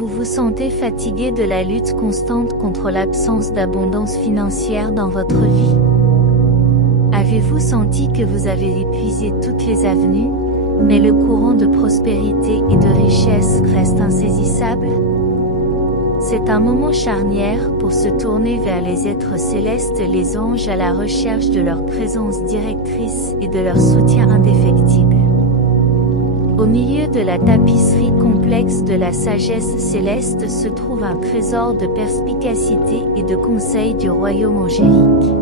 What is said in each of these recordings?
Vous vous sentez fatigué de la lutte constante contre l'absence d'abondance financière dans votre vie? Avez-vous senti que vous avez épuisé toutes les avenues, mais le courant de prospérité et de richesse reste insaisissable? C'est un moment charnière pour se tourner vers les êtres célestes, les anges, à la recherche de leur présence directrice et de leur soutien indéfectible. Au milieu de la tapisserie complexe de la sagesse céleste se trouve un trésor de perspicacité et de conseils du royaume angélique.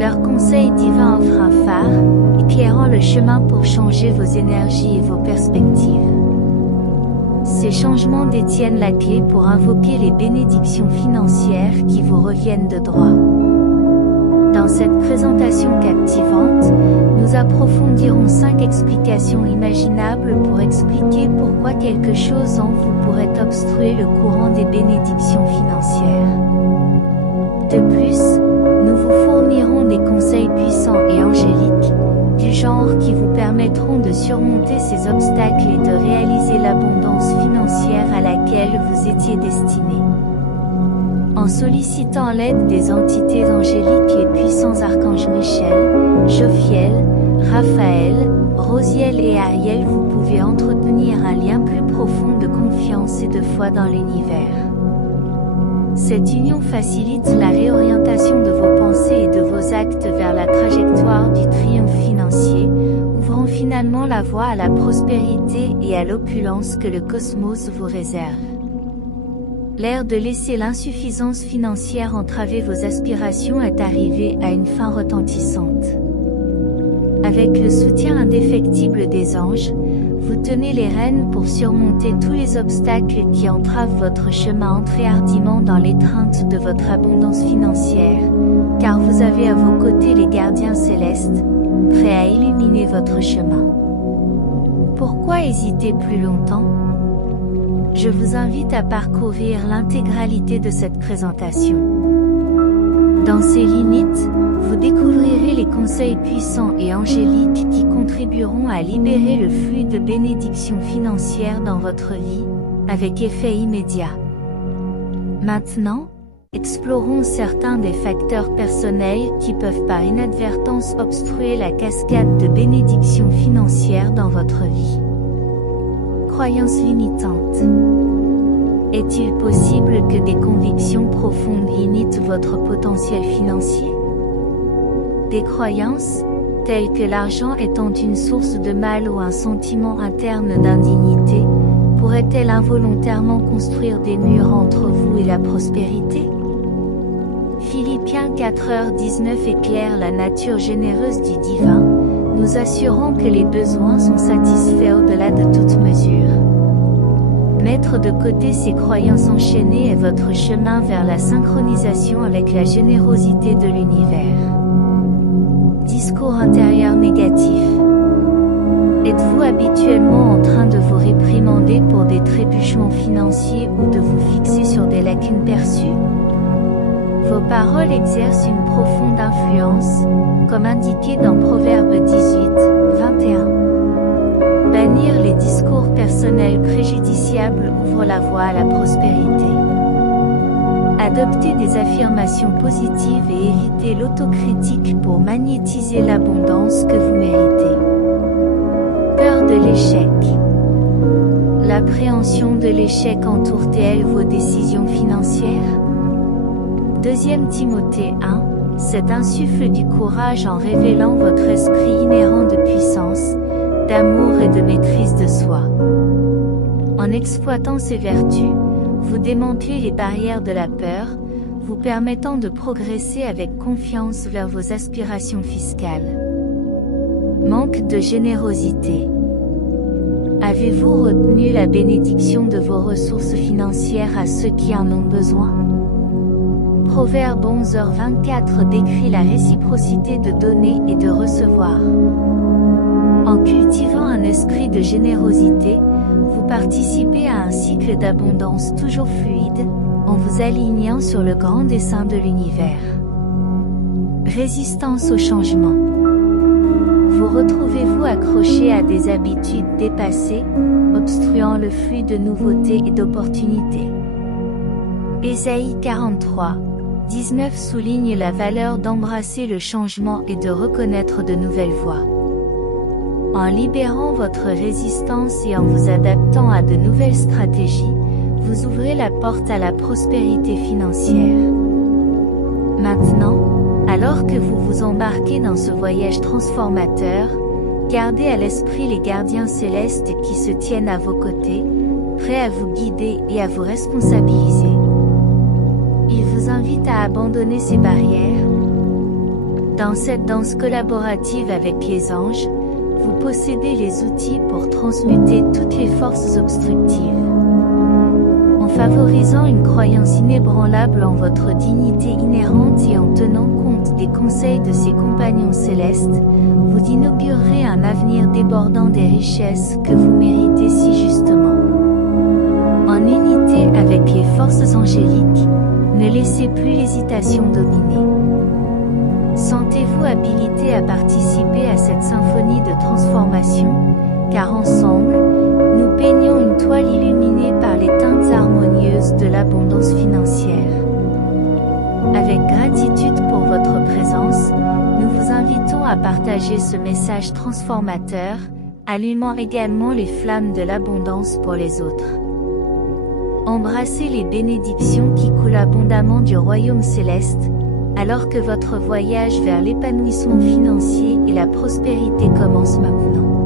Leur conseil divin offre un phare, éclairant le chemin pour changer vos énergies et vos perspectives. Ces changements détiennent la clé pour invoquer les bénédictions financières qui vous reviennent de droit. Dans cette présentation captivante, nous approfondirons 5 explications imaginables pour expliquer pourquoi quelque chose en vous pourrait obstruer le courant des bénédictions financières. De plus, nous vous fournirons des conseils puissants et angéliques, du genre qui vous permettront de surmonter ces obstacles et de réaliser l'abondance financière à laquelle vous étiez destiné. En sollicitant l'aide des entités angéliques et puissants archanges Michel, Jophiel, Raphaël, Rosiel et Ariel, vous pouvez entretenir un lien plus profond de confiance et de foi dans l'univers. Cette union facilite la réorientation de vos pensées et de vos actes vers la trajectoire du triomphe financier, ouvrant finalement la voie à la prospérité et à l'opulence que le cosmos vous réserve. L'ère de laisser l'insuffisance financière entraver vos aspirations est arrivée à une fin retentissante. Avec le soutien indéfectible des anges, vous tenez les rênes pour surmonter tous les obstacles qui entravent votre chemin. Entrez hardiment dans l'étreinte de votre abondance financière, car vous avez à vos côtés les gardiens célestes, prêts à illuminer votre chemin. Pourquoi hésiter plus longtemps? Je vous invite à parcourir l'intégralité de cette présentation. Dans ces limites, vous découvrirez les conseils puissants et angéliques qui contribueront à libérer le flux de bénédictions financières dans votre vie, avec effet immédiat. Maintenant, explorons certains des facteurs personnels qui peuvent par inadvertance obstruer la cascade de bénédictions financières dans votre vie. Croyances limitantes. Est-il possible que des convictions profondes limitent votre potentiel financier? Des croyances, telles que l'argent étant une source de mal ou un sentiment interne d'indignité, pourraient-elles involontairement construire des murs entre vous et la prospérité? Philippiens 4h19 éclaire la nature généreuse du divin, nous assurant que les besoins sont satisfaits au-delà de toute mesure. Mettre de côté ces croyances enchaînées est votre chemin vers la synchronisation avec la générosité de l'univers. Discours intérieur négatif. Êtes-vous habituellement en train de vous réprimander pour des trébuchements financiers ou de vous fixer sur des lacunes perçues? Vos paroles exercent une profonde influence, comme indiqué dans Proverbe 18:21. Bannir les discours personnels préjudiciables ouvre la voie à la prospérité. Adoptez des affirmations positives et évitez l'autocritique pour magnétiser l'abondance que vous méritez. Peur de l'échec. L'appréhension de l'échec entoure-t-elle vos décisions financières? 2 Timothée 1, cet insuffle du courage en révélant votre esprit inhérent de puissance, d'amour et de maîtrise de soi. En exploitant ces vertus, vous démantelez les barrières de la peur, vous permettant de progresser avec confiance vers vos aspirations fiscales. Manque de générosité. Avez-vous retenu la bénédiction de vos ressources financières à ceux qui en ont besoin? Proverbe 11h24 décrit la réciprocité de donner et de recevoir. En cultivant un esprit de générosité, vous participez à un cycle d'abondance toujours fluide, en vous alignant sur le grand dessein de l'univers. Résistance au changement. Vous retrouvez-vous accroché à des habitudes dépassées, obstruant le flux de nouveautés et d'opportunités. Ésaïe 43, 19 souligne la valeur d'embrasser le changement et de reconnaître de nouvelles voies. En libérant votre résistance et en vous adaptant à de nouvelles stratégies, vous ouvrez la porte à la prospérité financière. Maintenant, alors que vous vous embarquez dans ce voyage transformateur, gardez à l'esprit les gardiens célestes qui se tiennent à vos côtés, prêts à vous guider et à vous responsabiliser. Ils vous invitent à abandonner ces barrières. Dans cette danse collaborative avec les anges, vous possédez les outils pour transmuter toutes les forces obstructives. En favorisant une croyance inébranlable en votre dignité inhérente et en tenant compte des conseils de ses compagnons célestes, vous inaugurerez un avenir débordant des richesses que vous méritez si justement. En unité avec les forces angéliques, ne laissez plus l'hésitation dominer. Sentez-vous habilité à participer à cette symphonie de transformation, car ensemble, nous peignons une toile illuminée par les teintes harmonieuses de l'abondance financière. Avec gratitude pour votre présence, nous vous invitons à partager ce message transformateur, allumant également les flammes de l'abondance pour les autres. Embrassez les bénédictions qui coulent abondamment du royaume céleste, alors que votre voyage vers l'épanouissement financier et la prospérité commence maintenant.